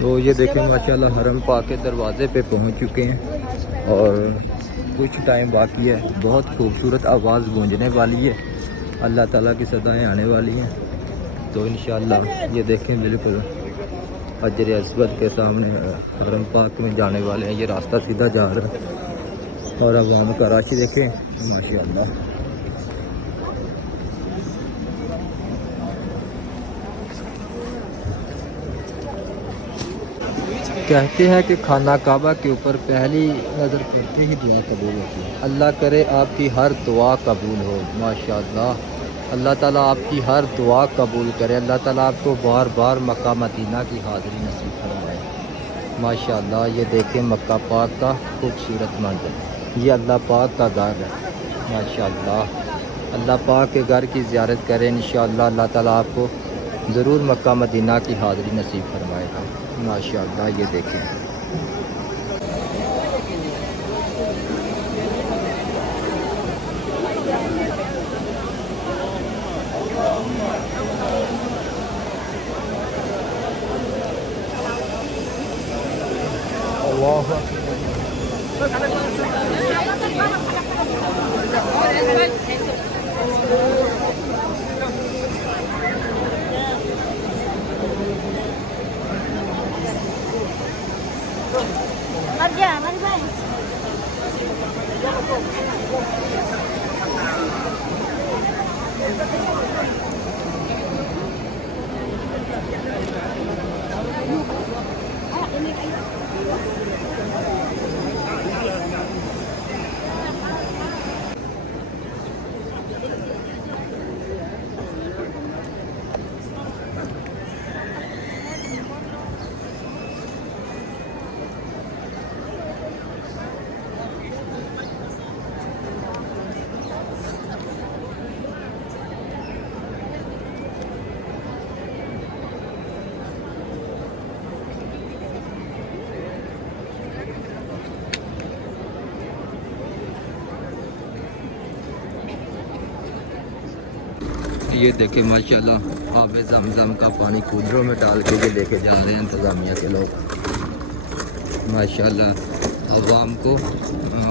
تو یہ دیکھیں ماشاءاللہ حرم پاک کے دروازے پہ پہنچ چکے ہیں اور کچھ ٹائم باقی ہے. بہت خوبصورت آواز گونجنے والی ہے, اللہ تعالیٰ کی صدائیں آنے والی ہیں. تو انشاءاللہ یہ دیکھیں بالکل حجر اسود کے سامنے حرم پاک میں جانے والے ہیں. یہ راستہ سیدھا جا رہا ہے اور عوام کا رش دیکھیں ماشاءاللہ. کہتے ہیں کہ خانہ کعبہ کے اوپر پہلی نظر پڑتے ہی دعا قبول ہوتی ہے. اللہ کرے آپ کی ہر دعا قبول ہو ماشاءاللہ. اللہ تعالیٰ آپ کی ہر دعا قبول کرے. اللہ تعالیٰ آپ کو بار بار مکہ مدینہ کی حاضری نصیب فرمائے ماشاءاللہ. یہ دیکھیں مکہ پاک کا خوبصورت منظر. یہ اللہ پاک کا گھر ہے ماشاءاللہ. اللہ پاک کے گھر کی زیارت کریں انشاءاللہ. اللہ تعالیٰ آپ کو ضرور مکہ مدینہ کی حاضری نصیب فرمائے گا ماشاءاللہ. یہ دیکھیں اللہ یہ دیکھیں ماشاءاللہ آب زمزم کا پانی کولروں میں ڈال کے یہ لے کے جا رہے ہیں انتظامیہ کے لوگ ماشاءاللہ. عوام کو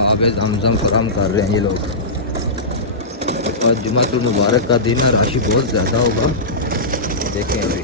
آب زمزم فراہم کر رہے ہیں یہ لوگ. اور جمعۃ المبارک کا دن ہے, رش بہت زیادہ ہوگا دیکھیں ابھی.